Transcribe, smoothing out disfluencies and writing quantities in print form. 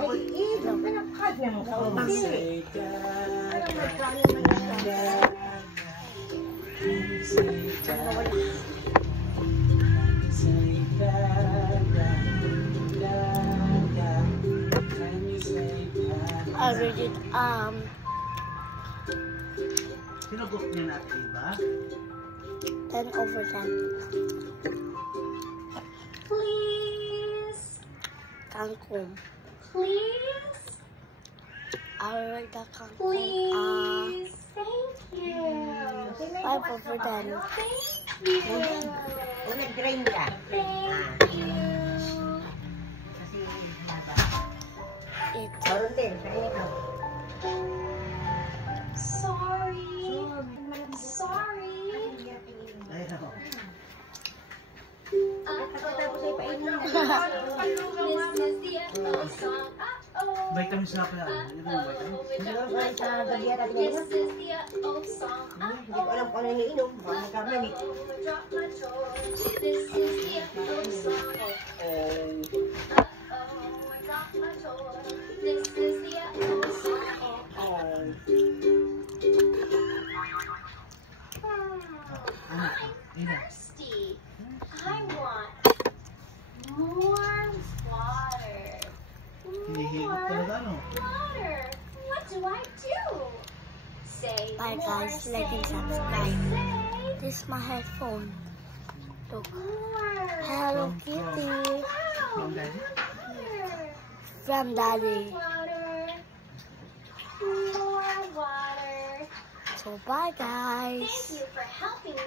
I read it, Sinugot niya natin, ba? 10/10. Please. Kangkong. Please. I read the kangkong. Please. Thank you. 5/10. Thank you. Nag-drain ka. Thank you. Kasi haba. 8. Meron din, sa ito. Sorry. Sorry. Ay, ako. Tapos ay painin mo. Vitamins na pala. Ano yung vitamins? Hindi ko alam sa bagya natin ngayon. Hindi ko alam kung ano yung inom. Baka nagkamali. Thirsty. I want more water. Hihigop talaga, no? Water. What do I do? Say Bye more, guys, say like and more, subscribe. say This is my headphone. Look. more. Hello Kitty. From daddy? Water. From Daddy. Water. More water. So bye guys. Thank you for helping me.